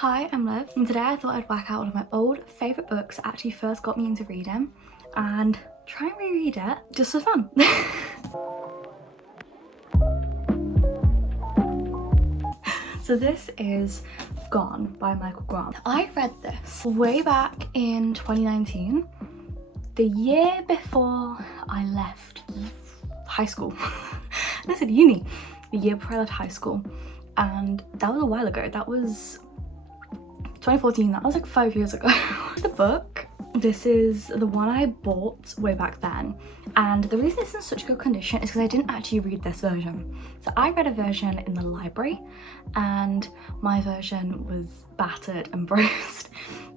Hi, I'm Liv, and today I thought I'd whack out one of my old favourite books that actually first got me into reading and try and reread it just for fun. So this is Gone by Michael Grant. I read this way back in 2019, the year before I left high school. I said uni, the year before I left high school, and that was a while ago. That was 2014, that was like 5 years ago. The book, this is the one I bought way back then, and the reason it's in such good condition is because I didn't actually read this version. So I read a version in the library and my version was battered and bruised,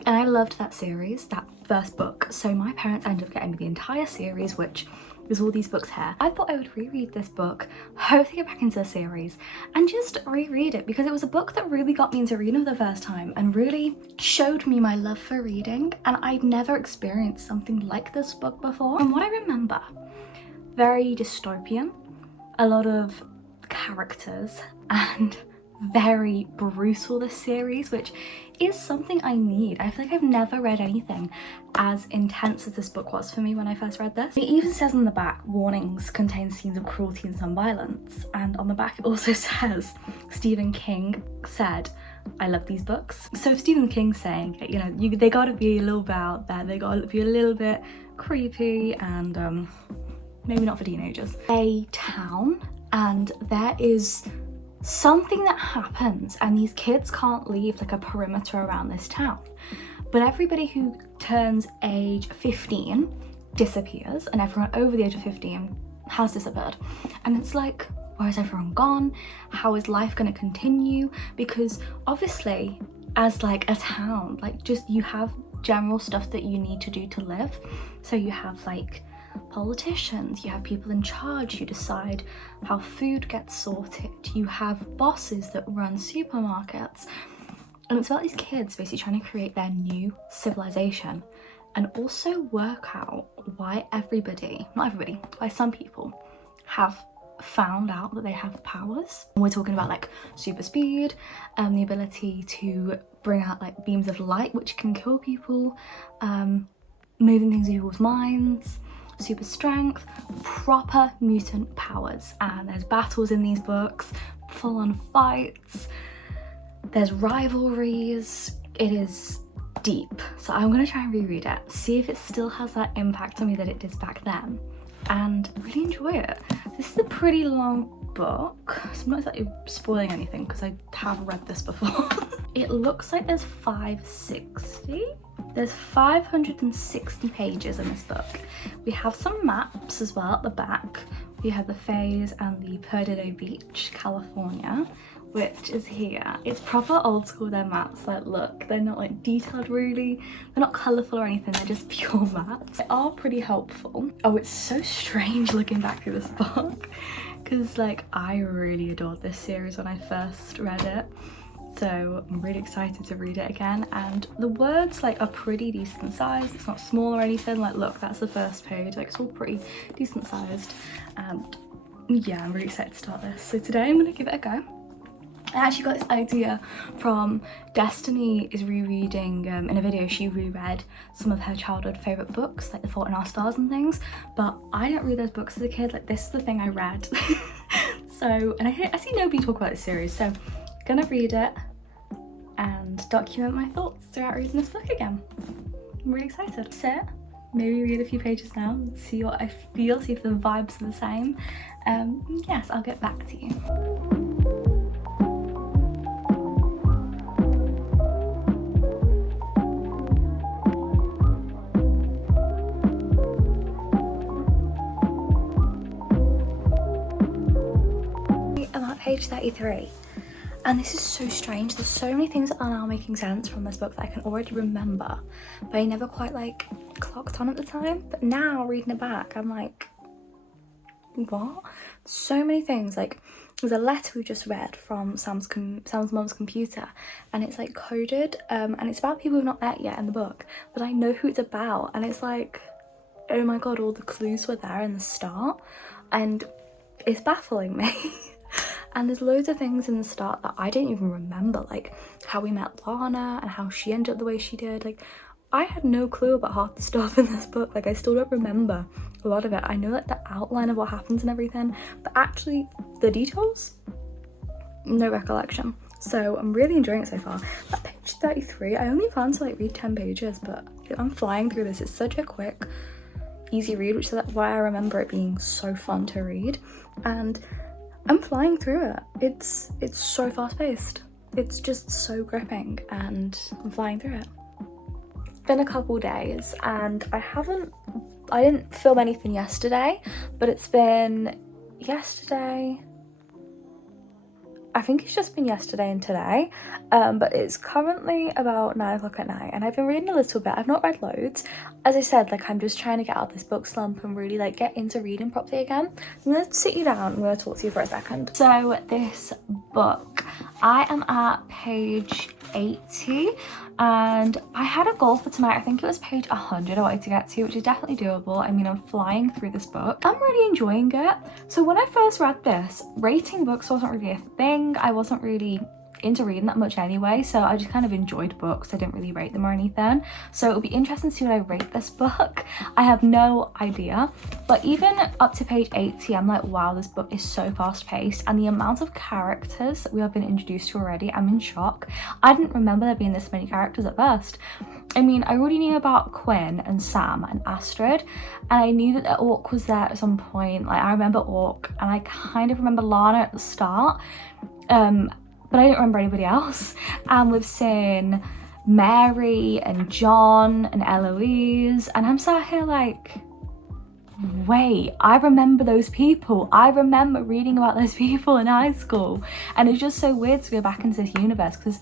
and I loved that series, that first book, so my parents ended up getting me the entire series, which there's all these books here. I thought I would reread this book, hope to get back into the series and just reread it, because it was a book that really got me into reading for the first time and really showed me my love for reading, and I'd never experienced something like this book before. From what I remember, very dystopian, a lot of characters, and very brutal, this series, which is something I need. I feel like I've never read anything as intense as this book was for me when I first read this. It even says on the back, warnings contain scenes of cruelty and some violence, and on the back it also says Stephen King said, I love these books. So if Stephen King's saying it, you know, they gotta be a little bit out there, they gotta be a little bit creepy and maybe not for teenagers. A town, and there is something that happens and these kids can't leave like a perimeter around this town, but everybody who turns age 15 disappears, and everyone over the age of 15 has disappeared. And it's like, where is everyone gone? How is life going to continue? Because obviously as like a town, like just you have general stuff that you need to do to live. So you have like politicians, you have people in charge who decide how food gets sorted, you have bosses that run supermarkets, and it's about these kids basically trying to create their new civilization and also work out why why some people have found out that they have powers. We're talking about like super speed, the ability to bring out like beams of light which can kill people, moving things in people's minds, super strength, proper mutant powers. And there's battles in these books, full-on fights, there's rivalries, it is deep. So I'm gonna try and reread it, see if it still has that impact on me that it did back then, and really enjoy it. This is a pretty long book, so I'm not exactly spoiling anything because I have read this before. It looks like there's 560. There's 560 pages in this book. We have some maps as well at the back. We have the Fays and the Perdido Beach, California, which is here. It's proper old school, their maps. Like, look, they're not like detailed really. They're not colourful or anything, they're just pure maps. They are pretty helpful. Oh, it's so strange looking back through this book, because like I really adored this series when I first read it. So I'm really excited to read it again, and the words like are pretty decent sized. It's not small or anything. Like, look, that's the first page, like it's all pretty decent sized, and yeah, I'm really excited to start this. So today I'm gonna give it a go. I actually got this idea from Destiny is rereading. In a video she reread some of her childhood favourite books, like The Fault in Our Stars and things, but I didn't read those books as a kid. Like, this is the thing I read. So, and I see nobody talk about this series, so I'm gonna read it and document my thoughts throughout reading this book again. I'm really excited. Sit, maybe read a few pages now, see what I feel, see if the vibes are the same. Yes, I'll get back to you. I'm at page 33. And this is so strange. There's so many things that are now making sense from this book that I can already remember, but I never quite like clocked on at the time. But now reading it back, I'm like, what? So many things. Like, there's a letter we just read from Sam's mum's computer, and it's like coded, and it's about people we've not met yet in the book, but I know who it's about, and it's like, oh my god, all the clues were there in the start, and it's baffling me. and there's loads of things in the start that I didn't even remember, like how we met Lana and how she ended up the way she did. Like, I had no clue about half the stuff in this book. Like, I still don't remember a lot of it. I know like the outline of what happens and everything, but actually the details, no recollection. So I'm really enjoying it so far. At page 33, I only plan to like read 10 pages, but I'm flying through this. It's such a quick, easy read, which is why I remember it being so fun to read. And I'm flying through it. It's so fast paced. It's just so gripping, and I'm flying through it. Been a couple days and I didn't film anything yesterday, but it's been yesterday, I think it's just been yesterday and today, but it's currently about 9 o'clock at night and I've been reading a little bit. I've not read loads. As I said, like, I'm just trying to get out of this book slump and really like get into reading properly again. I'm gonna sit you down, I'm gonna talk to you for a second. So this book, I am at page 80 and I had a goal for tonight. I think it was page 100 I wanted to get to, which is definitely doable. I mean, I'm flying through this book. I'm really enjoying it. So when I first read this, rating books wasn't really a thing. I wasn't really into reading that much anyway, so I just kind of enjoyed books. I didn't really rate them or anything, so it'll be interesting to see what I rate this book. I have no idea, but even up to page 80, I'm like, wow, this book is so fast paced, and the amount of characters that we have been introduced to already, I'm in shock. I didn't remember there being this many characters at first. I mean, I already knew about Quinn and Sam and Astrid, and I knew that Orc was there at some point. Like, I remember Orc, and I kind of remember Lana at the start, but I didn't remember anybody else. And we've seen Mary and John and Eloise, and I'm sat here like, wait, I remember those people. I remember reading about those people in high school. And it's just so weird to go back into this universe because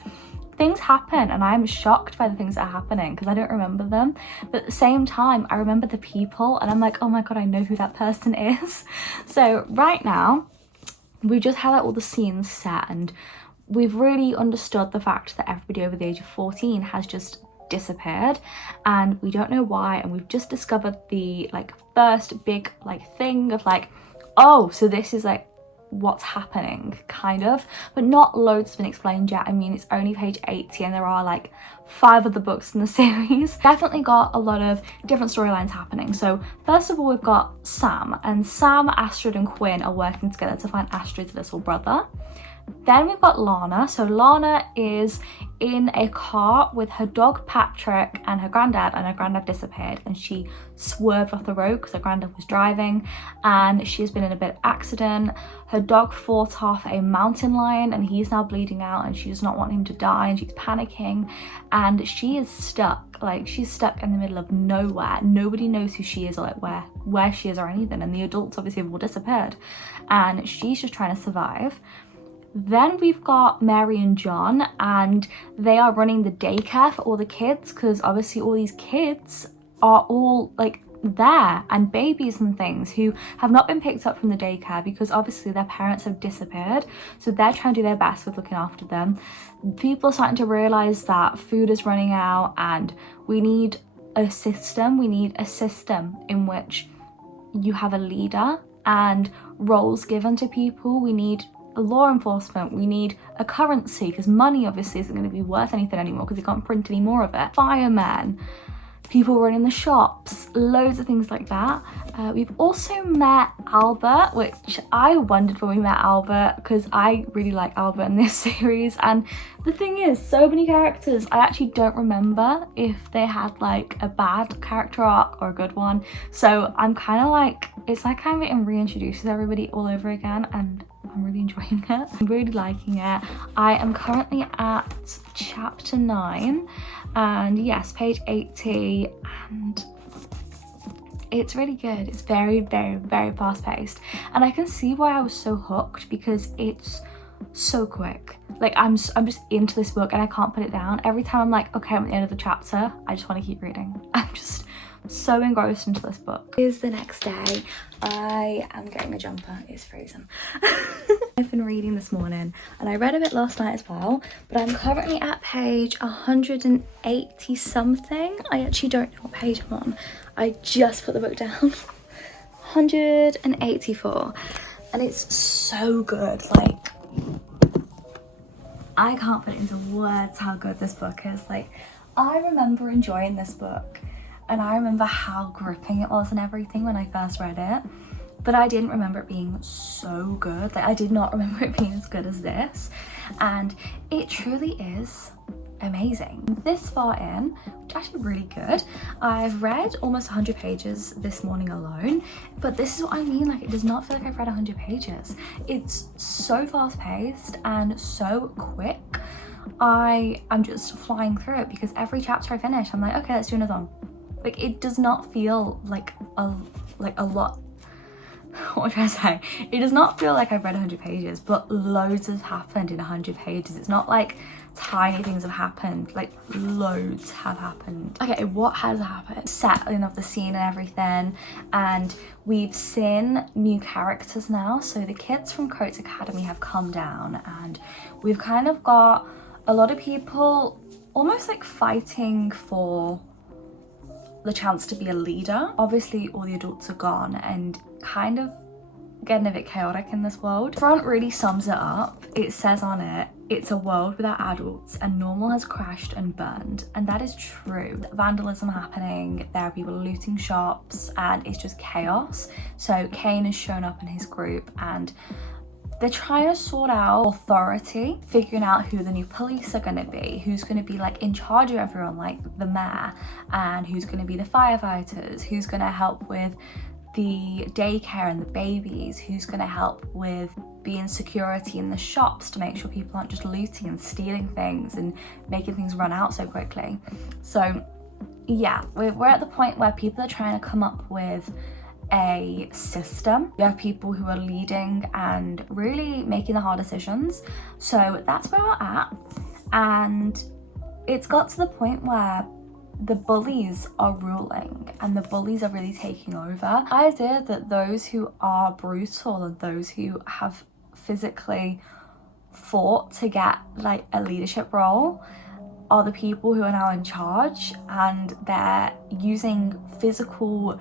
things happen and I'm shocked by the things that are happening because I don't remember them. But at the same time, I remember the people and I'm like, oh my God, I know who that person is. So right now, we just had like all the scenes set and we've really understood the fact that everybody over the age of 14 has just disappeared and we don't know why, and we've just discovered the like first big like thing of like, oh, so this is like what's happening, kind of, but not loads has been explained yet. I mean, it's only page 80 and there are like 5 other books in the series. Definitely got a lot of different storylines happening. So first of all, we've got Sam, and Sam, Astrid and Quinn are working together to find Astrid's little brother. Then we've got Lana. So Lana is in a car with her dog Patrick and her granddad disappeared and she swerved off the road because her granddad was driving, and she's been in a bit of accident. Her dog fought off a mountain lion and he's now bleeding out and she does not want him to die and she's panicking and she is stuck. Like, she's stuck in the middle of nowhere. Nobody knows who she is or like where she is or anything, and the adults obviously have all disappeared and she's just trying to survive. Then we've got Mary and John, and they are running the daycare for all the kids because obviously all these kids are all like there and babies and things who have not been picked up from the daycare because obviously their parents have disappeared, so they're trying to do their best with looking after them. People are starting to realize that food is running out and we need a system in which you have a leader and roles given to people. We need law enforcement, we need a currency because money obviously isn't going to be worth anything anymore because they can't print any more of it. Firemen, people running the shops, loads of things like that. We've also met Albert, which I wondered when we met Albert because I really like Albert in this series, and the thing is, so many characters, I actually don't remember if they had like a bad character arc or a good one, so I'm kind of like, it's like kind of reintroduces everybody all over again, and I'm really enjoying it. I'm really liking it. I am currently at chapter 9 and yes, page 80, and it's really good. It's very, very, very fast paced, and I can see why I was so hooked because it's so quick. Like, I'm just into this book and I can't put it down. Every time I'm like, okay, I'm at the end of the chapter, I just want to keep reading. I'm just so engrossed into this book. Here's the next day. I am getting a jumper. It's freezing. I've been reading this morning and I read a bit last night as well, but I'm currently at page 180 something. I actually don't know what page I'm on. I just put the book down. 184, and it's so good. Like, I can't put it into words how good this book is. Like, I remember enjoying this book and I remember how gripping it was and everything when I first read it, but I didn't remember it being so good. Like, I did not remember it being as good as this, and it truly is amazing. This far in, which is actually really good. I've read almost 100 pages this morning alone, but this is what I mean, like, it does not feel like I've read 100 pages. It's so fast paced and so quick. I am just flying through it because every chapter I finish, I'm like, okay, let's do another one. Like, it does not feel like a lot. What should I say? It does not feel like I've read 100 pages, but loads has happened in 100 pages. It's not like tiny things have happened, like loads have happened. Okay, what has happened? Settling of the scene and everything, and we've seen new characters now. So the kids from Coates Academy have come down, and we've kind of got a lot of people almost like fighting for the chance to be a leader. Obviously all the adults are gone and kind of getting a bit chaotic in this world. The front really sums it up. It says on it, it's a world without adults and normal has crashed and burned. And that is true. Vandalism happening, there are people looting shops, and it's just chaos. So Kane has shown up in his group and they're trying to sort out authority, figuring out who the new police are going to be, who's going to be like in charge of everyone, like the mayor, and who's going to be the firefighters, who's going to help with the daycare and the babies, who's going to help with being security in the shops to make sure people aren't just looting and stealing things and making things run out so quickly. So yeah, we're at the point where people are trying to come up with a system. We have people who are leading and really making the hard decisions. So that's where we're at, and it's got to the point where the bullies are ruling and the bullies are really taking over. The idea that those who are brutal and those who have physically fought to get like a leadership role are the people who are now in charge, and they're using physical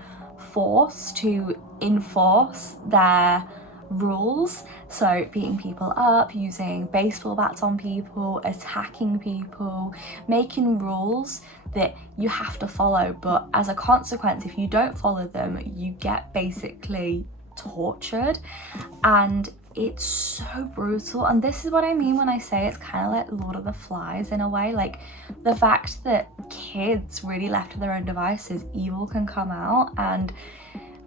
force to enforce their rules. So beating people up, using baseball bats on people, attacking people, making rules that you have to follow, but as a consequence, if you don't follow them, you get basically tortured. And it's so brutal. And this is what I mean when I say it's kind of like Lord of the Flies in a way. Like, the fact that kids really left to their own devices, evil can come out. And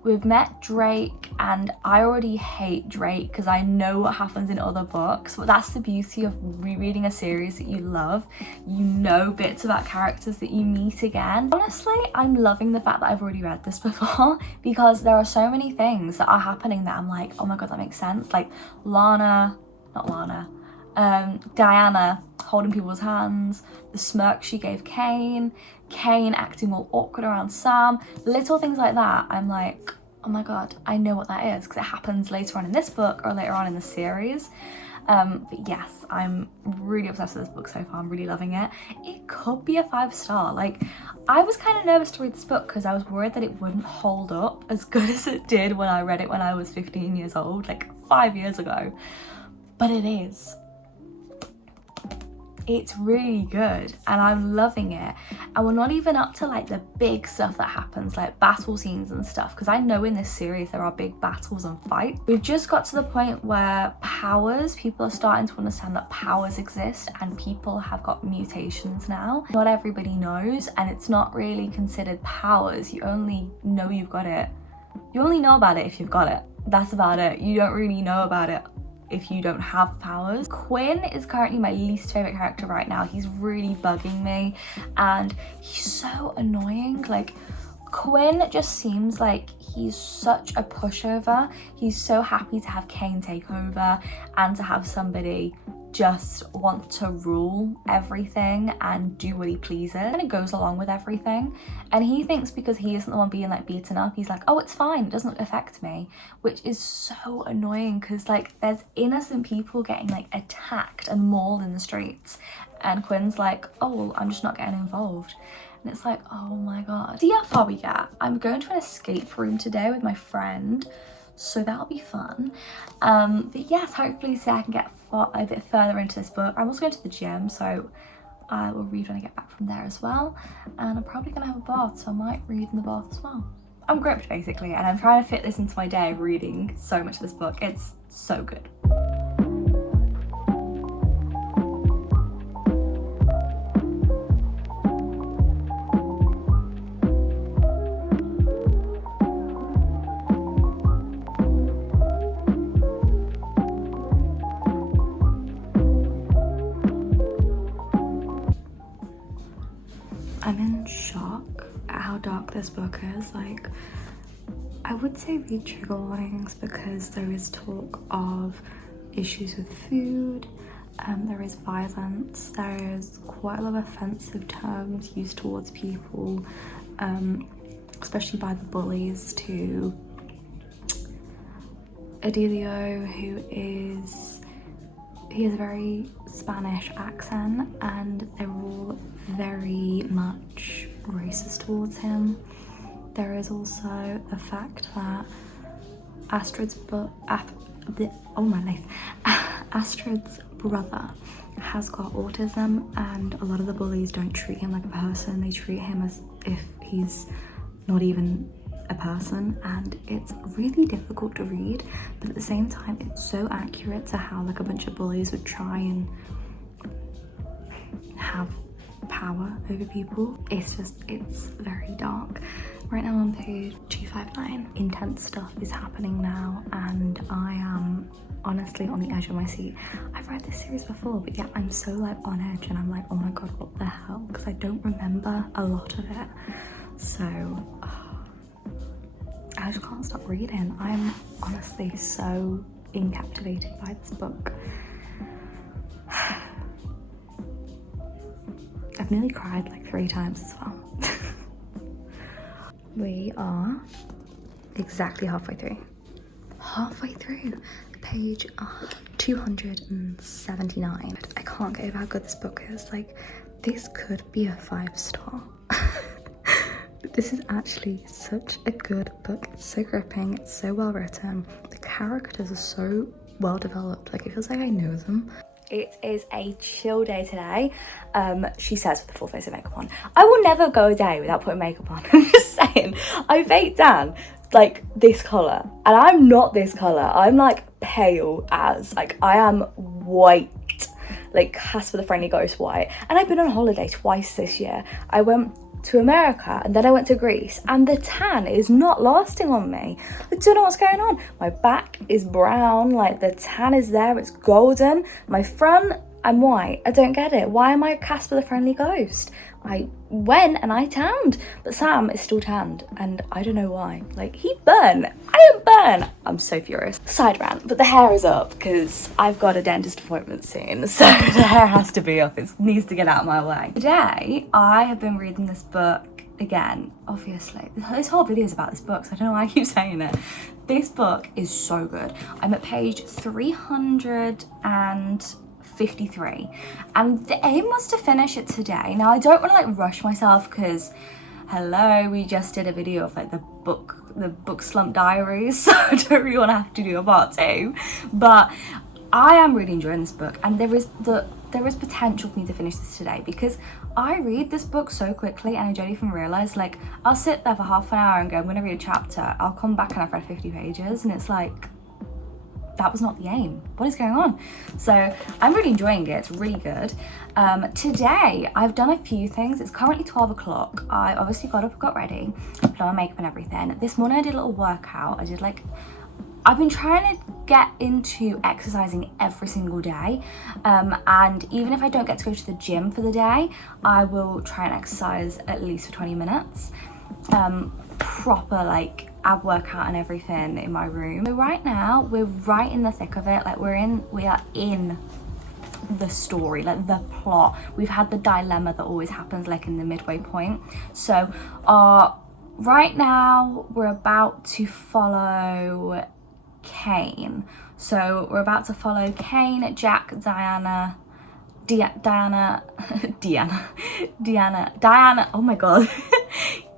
we've met Drake, and I already hate Drake because I know what happens in other books, but that's the beauty of rereading a series that you love. You know bits about characters that you meet again. Honestly, I'm loving the fact that I've already read this before because there are so many things that are happening that I'm like, oh my god, that makes sense. Like Diana holding people's hands, the smirk she gave Kane acting all awkward around Sam, little things like that. I'm like, oh my god, I know what that is because it happens later on in this book or later on in the series. But yes, I'm really obsessed with this book so far. I'm really loving it. It could be a 5-star. Like, I was kind of nervous to read this book because I was worried that it wouldn't hold up as good as it did when I read it when I was 15 years old, like 5 years ago. But it is. It's really good and I'm loving it. And we're not even up to like the big stuff that happens, like battle scenes and stuff, because I know in this series there are big battles and fights. We've just got to the point where people are starting to understand that powers exist and people have got mutations now. Not everybody knows, and it's not really considered powers. You only know you've got it. You only know about it if you've got it. That's about it. You don't really know about it if you don't have powers. Quinn is currently my least favorite character right now. He's really bugging me and he's so annoying. Like, Quinn just seems like he's such a pushover. He's so happy to have Kane take over and to have somebody just want to rule everything and do what he pleases, and it goes along with everything. And he thinks because he isn't the one being like beaten up, he's like, oh, it's fine, it doesn't affect me, which is so annoying because like there's innocent people getting like attacked and mauled in the streets, and Quinn's like, oh well, I'm just not getting involved. And it's like, oh my god. See how far we get. I'm going to an escape room today with my friend, so that'll be fun. But yes, hopefully today I can get a bit further into this book. I'm also going to the gym, so I will read when I get back from there as well, and I'm probably gonna have a bath, so I might read in the bath as well. I'm gripped basically, and I'm trying to fit this into my day of reading so much of this book. It's so good. I'm in shock at how dark this book is. Like, I would say read trigger warnings because there is talk of issues with food, there is violence, there is quite a lot of offensive terms used towards people, especially by the bullies to Adelio, he has a very Spanish accent, and they're all very much racist towards him. There is also the fact that Astrid's brother has got autism, and a lot of the bullies don't treat him like a person. They treat him as if he's not even a person, and it's really difficult to read, but at the same time it's so accurate to how like a bunch of bullies would try and have power over people. It's very dark. Right now on page 259, intense stuff is happening now, and I am honestly on the edge of my seat. I've read this series before, but yeah, I'm so like on edge, and I'm like, oh my god, what the hell, because I don't remember a lot of it, so I just can't stop reading. I'm honestly so captivated by this book. I've nearly cried like 3 times as well. We are exactly halfway through. Page 279. I can't get over how good this book is. Like, this could be a 5-star. This is actually such a good book. It's so gripping, it's so well written. The characters are so well developed. Like, it feels like I know them. It is a chill day today, she says with a full face of makeup on. I will never go a day without putting makeup on. I'm just saying. I baked down like this colour, and I'm not this colour. I'm like pale as, like, I am white, like Casper the Friendly Ghost white. And I've been on holiday twice this year. I went to America and then I went to Greece, and the tan is not lasting on me. I don't know what's going on. My back is brown, like the tan is there, it's golden. My front, I'm white. I don't get it. Why am I Casper the Friendly Ghost? I went and I tanned, but Sam is still tanned, and I don't know why. Like, he burned. I didn't burn. I'm so furious. Side rant, but the hair is up because I've got a dentist appointment soon, so the hair has to be up. It needs to get out of my way. Today, I have been reading this book again, obviously. This whole video is about this book, so I don't know why I keep saying it. This book is so good. I'm at page 353, and the aim was to finish it today. Now, I don't want to like rush myself because, hello, we just did a video of like the book slump diaries, so I don't really want to have to do a part 2, but I am really enjoying this book, and there is potential for me to finish this today because I read this book so quickly and I don't even realise. Like, I'll sit there for half an hour and go, I'm going to read a chapter. I'll come back and I've read 50 pages, and it's like, that was not the aim. What is going on? So I'm really enjoying it. It's really good. Today I've done a few things. It's currently 12 o'clock. I obviously got up and got ready, put on my makeup and everything. This morning I did a little workout. I've been trying to get into exercising every single day, and even if I don't get to go to the gym for the day, I will try and exercise at least for 20 minutes. Proper like ab workout and everything in my room. So right now we're right in the thick of it. Like, we are in the story, like the plot. We've had the dilemma that always happens like in the midway point. So right now we're about to follow Kane. So we're about to follow Kane, Jack, Diana, oh my god.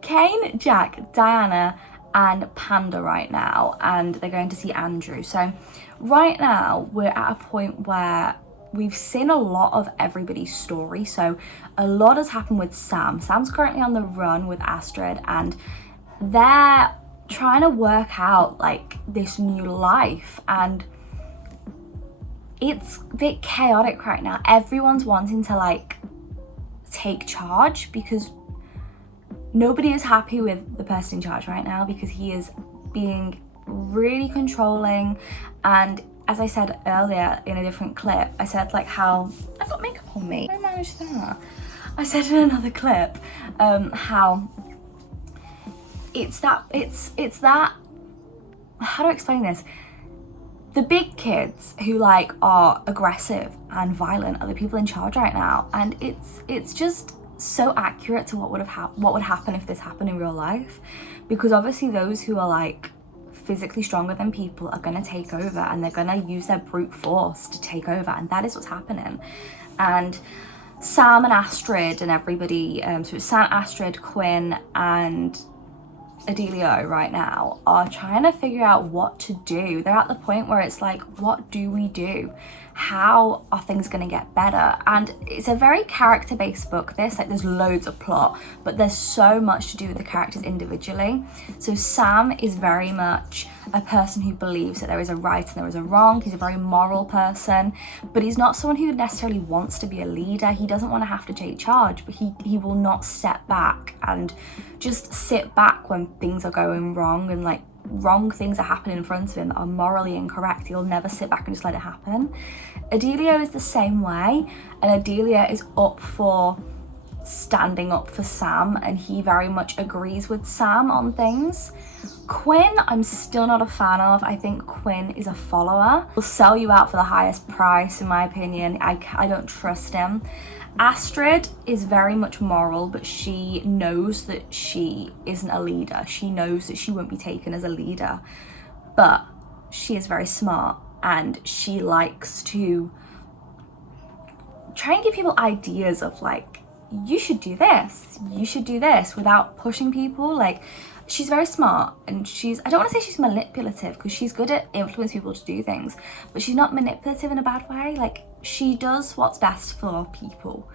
Kane, Jack, Diana, and Panda right now, and they're going to see Andrew. So right now we're at a point where we've seen a lot of everybody's story. So a lot has happened with Sam. Sam's currently on the run with Astrid, and they're trying to work out like this new life, and it's a bit chaotic right now. Everyone's wanting to like take charge because nobody is happy with the person in charge right now, because he is being really controlling. And as I said earlier in a different clip, I said like how I've got makeup on me. How did I manage that? I said in another clip how it's that how do I explain this? The big kids who like are aggressive and violent are the people in charge right now, and it's just so accurate to what would happen if this happened in real life, because obviously those who are like physically stronger than people are going to take over, and they're going to use their brute force to take over, and that is what's happening. And Sam and Astrid and everybody, so it's Sam, Astrid, Quinn and Adelio right now are trying to figure out what to do. They're at the point where it's like, what do we do? How are things going to get better? And it's a very character-based book, this. Like, there's loads of plot, but there's so much to do with the characters individually. So Sam is very much a person who believes that there is a right and there is a wrong. He's a very moral person, but he's not someone who necessarily wants to be a leader. He doesn't want to have to take charge, but he will not step back and just sit back when things are going wrong and like wrong things are happening in front of him that are morally incorrect. He'll never sit back and just let it happen. Adelio is the same way, and Adelia is up for standing up for Sam, and he very much agrees with Sam on things. Quinn, I'm still not a fan of. I think Quinn is a follower. He'll sell you out for the highest price, in my opinion. I don't trust him. Astrid is very much moral, but she knows that she isn't a leader. She knows that she won't be taken as a leader, but she is very smart, and she likes to try and give people ideas of like, you should do this, you should do this, without pushing people. Like, she's very smart, and I don't want to say she's manipulative, because she's good at influencing people to do things, but she's not manipulative in a bad way. Like, she does what's best for people,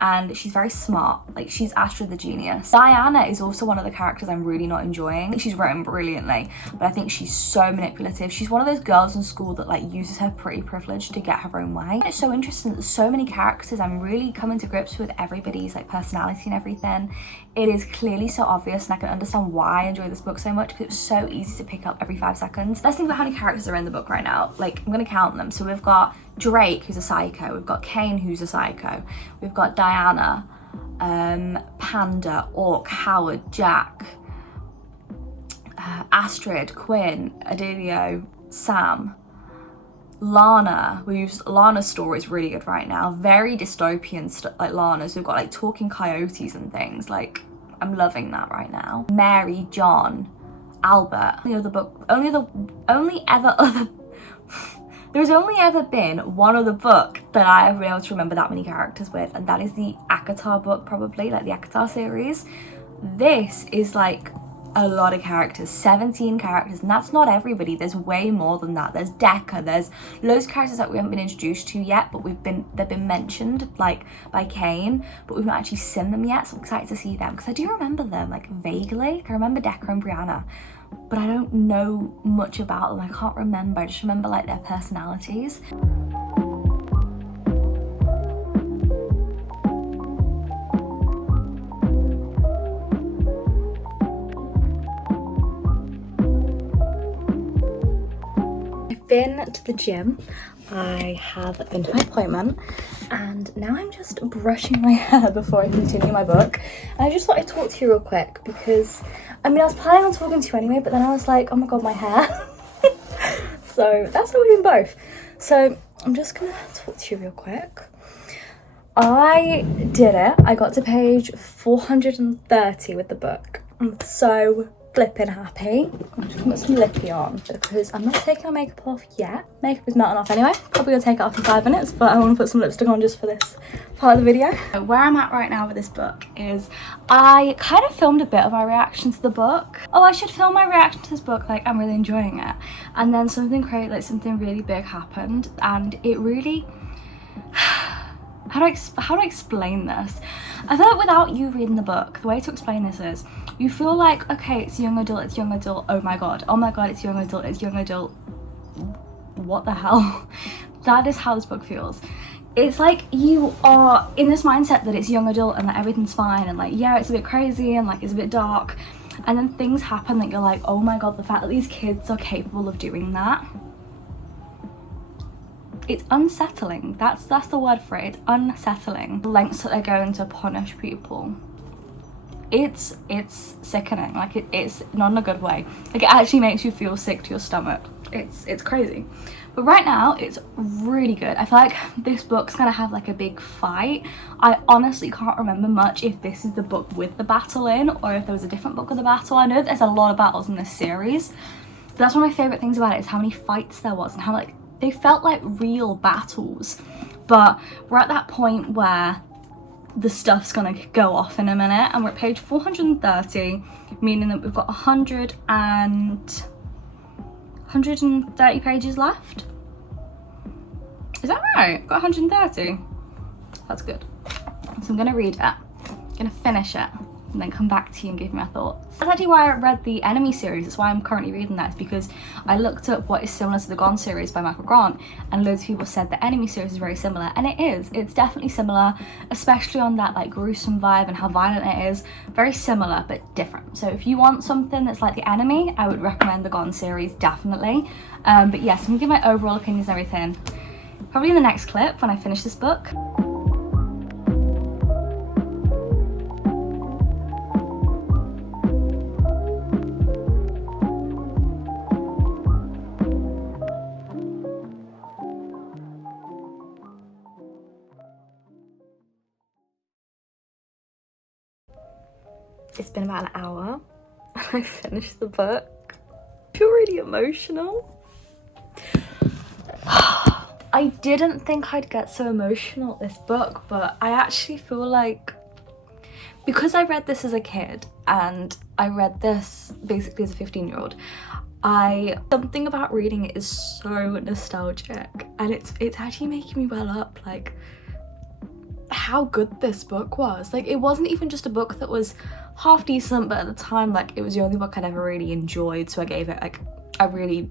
and she's very smart. Like, she's Astrid the genius. Diana is also one of the characters I'm really not enjoying. I think she's written brilliantly, but I think she's so manipulative. She's one of those girls in school that like uses her pretty privilege to get her own way. And it's so interesting that there's so many characters. I'm really coming to grips with everybody's like personality and everything. It is clearly so obvious, and I can understand why I enjoy this book so much, because it's so easy to pick up every 5 seconds. Let's think about how many characters are in the book right now. Like, I'm gonna count them. So we've got Drake, who's a psycho. We've got Kane, who's a psycho. We've got Diana, Panda, Orc, Howard, Jack, Astrid, Quinn, Adelio, Sam, Lana. Lana's story is really good right now. Very dystopian like Lana's. We've got like talking coyotes and things. Like, I'm loving that right now. Mary, John, Albert. There's only ever been one other book that I have been able to remember that many characters with, and that is the Akatar book, probably, like the Akatar series. This is like a lot of characters, 17 characters, and that's not everybody. There's way more than that. There's Decker, there's loads of characters that we haven't been introduced to yet, but they've been mentioned like by Kane, but we've not actually seen them yet, so I'm excited to see them, because I do remember them like vaguely. I remember Decker and Brianna, but I don't know much about them. I can't remember. I just remember like their personalities. I've been to the gym. I have been to my appointment, and now I'm just brushing my hair before I continue my book. And I just thought I'd talk to you real quick, because I mean, I was planning on talking to you anyway, but then I was like, oh my god, my hair. So that's why we're doing both. So I'm just gonna talk to you real quick. I did it. I got to page 430 with the book. I'm so flipping happy. I'm just gonna put some lippy on because I'm not taking my makeup off yet. Makeup is melting off anyway. Probably gonna take it off in 5 minutes, but I want to put some lipstick on just for this part of the video. Where I'm at right now with this book is I kind of filmed a bit of my reaction to the book. Oh, I should film my reaction to this book, like I'm really enjoying it. And then something great, like something really big happened, and it really, how do I explain this? I feel like without you reading the book, the way to explain this is, you feel like, okay, it's young adult, oh my god, it's young adult, what the hell? That is how this book feels. It's like you are in this mindset that it's young adult and that everything's fine and like, yeah, it's a bit crazy and like it's a bit dark, and then things happen that you're like, oh my god, the fact that these kids are capable of doing that, it's unsettling. That's the word for it. It's unsettling. The lengths that they're going to punish people. It's sickening. Like it's not in a good way. Like it actually makes you feel sick to your stomach. It's crazy. But right now it's really good. I feel like this book's gonna have like a big fight. I honestly can't remember much if this is the book with the battle in or if there was a different book with the battle. I know there's a lot of battles in this series. But that's one of my favorite things about it, is how many fights there was and how like they felt like real battles. But we're at that point where the stuff's gonna go off in a minute, and we're at page 430, meaning that we've got 130 pages left. Is that right? Got 130. That's good. So I'm gonna read it, I'm gonna finish it, and then come back to you and give my thoughts. That's actually why I read the Enemy series. That's why I'm currently reading that. It's because I looked up what is similar to the Gone series by Michael Grant, and loads of people said the Enemy series is very similar, and it is. It's definitely similar, especially on that like gruesome vibe and how violent it is. Very similar but different. So if you want something that's like the Enemy, I would recommend the Gone series, definitely. But yes, I'm gonna give my overall opinions and everything probably in the next clip when I finish this book. It's been about an hour and I finished the book. I feel really emotional. I didn't think I'd get so emotional at this book, but I actually feel like, because I read this as a kid and I read this basically as a 15-year-old, something about reading it is so nostalgic, and it's actually making me well up, like how good this book was. Like it wasn't even just a book that was half decent, but at the time like it was the only book I'd ever really enjoyed, so I gave it like, I really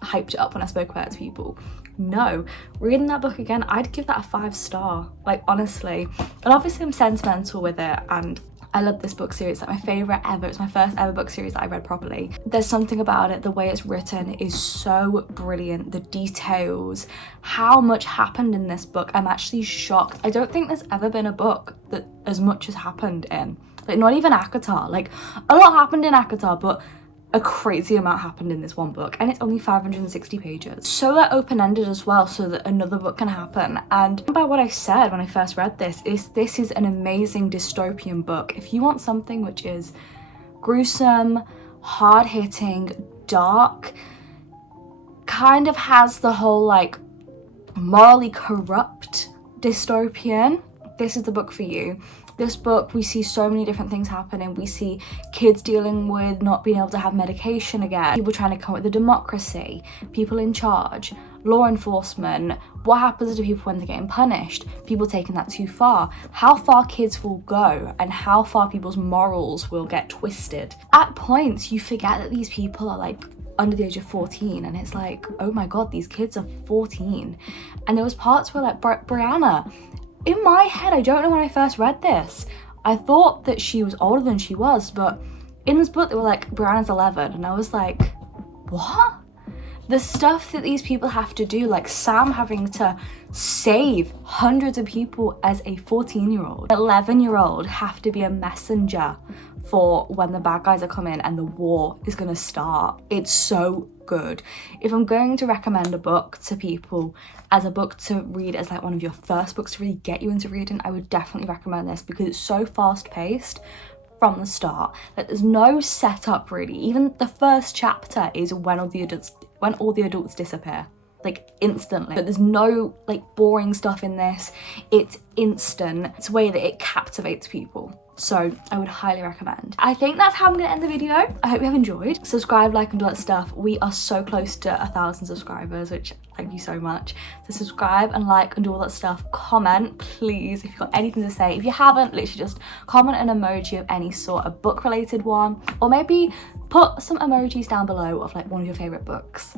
hyped it up when I spoke about it to people. No, reading that book again, I'd give that a 5-star, like honestly. And obviously I'm sentimental with it, and I love this book series. It's like my favorite ever. It's my first ever book series that I read properly. There's something about it, the way it's written is so brilliant. The details, how much happened in this book, I'm actually shocked. I don't think there's ever been a book that as much has happened in. Like not even ACOTAR. Like a lot happened in ACOTAR, but a crazy amount happened in this one book, and it's only 560 pages. So they're open-ended as well, so that another book can happen. And by what I said when I first read this is an amazing dystopian book. If you want something which is gruesome, hard-hitting, dark, kind of has the whole like morally corrupt dystopian, this is the book for you. This book, we see so many different things happening. We see kids dealing with not being able to have medication again, people trying to come up with a democracy, people in charge, law enforcement, what happens to people when they're getting punished, people taking that too far, how far kids will go and how far people's morals will get twisted. At points, you forget that these people are like under the age of 14, and it's like, oh my god, these kids are 14. And there was parts where like Brianna, in my head, I don't know when I first read this, I thought that she was older than she was, but in this book they were like, Brianna's 11, and I was like, what? The stuff that these people have to do, like Sam having to save hundreds of people as a 14-year-old, 11-year-old have to be a messenger for when the bad guys are coming and the war is gonna start. It's so good. If I'm going to recommend a book to people as a book to read as like one of your first books to really get you into reading, I would definitely recommend this because it's so fast-paced, from the start. Like, there's no setup really. Even the first chapter is when all the adults disappear, like instantly. But there's no like boring stuff in this. It's instant. It's a way that it captivates people. So I would highly recommend. I think that's how I'm gonna end the video. I hope you have enjoyed. Subscribe, like, and do that stuff. We are so close to 1,000 subscribers, which thank you so much. So subscribe and like and do all that stuff. Comment, please, if you've got anything to say. If you haven't, literally just comment an emoji of any sort, a book related one, or maybe put some emojis down below of like one of your favorite books.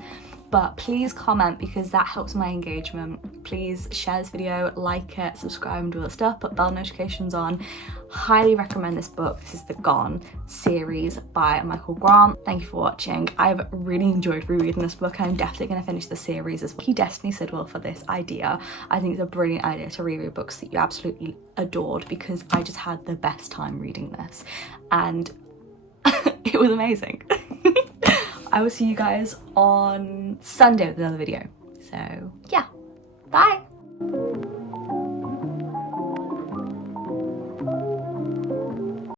But please comment because that helps my engagement. Please share this video, like it, subscribe and do all that stuff, put bell notifications on. Highly recommend this book. This is the Gone series by Michael Grant. Thank you for watching. I've really enjoyed rereading this book and I'm definitely going to finish the series as well. He Destiny Sidwell for this idea. I think it's a brilliant idea to reread books that you absolutely adored, because I just had the best time reading this and it was amazing. I will see you guys on Sunday with another video. So yeah, bye.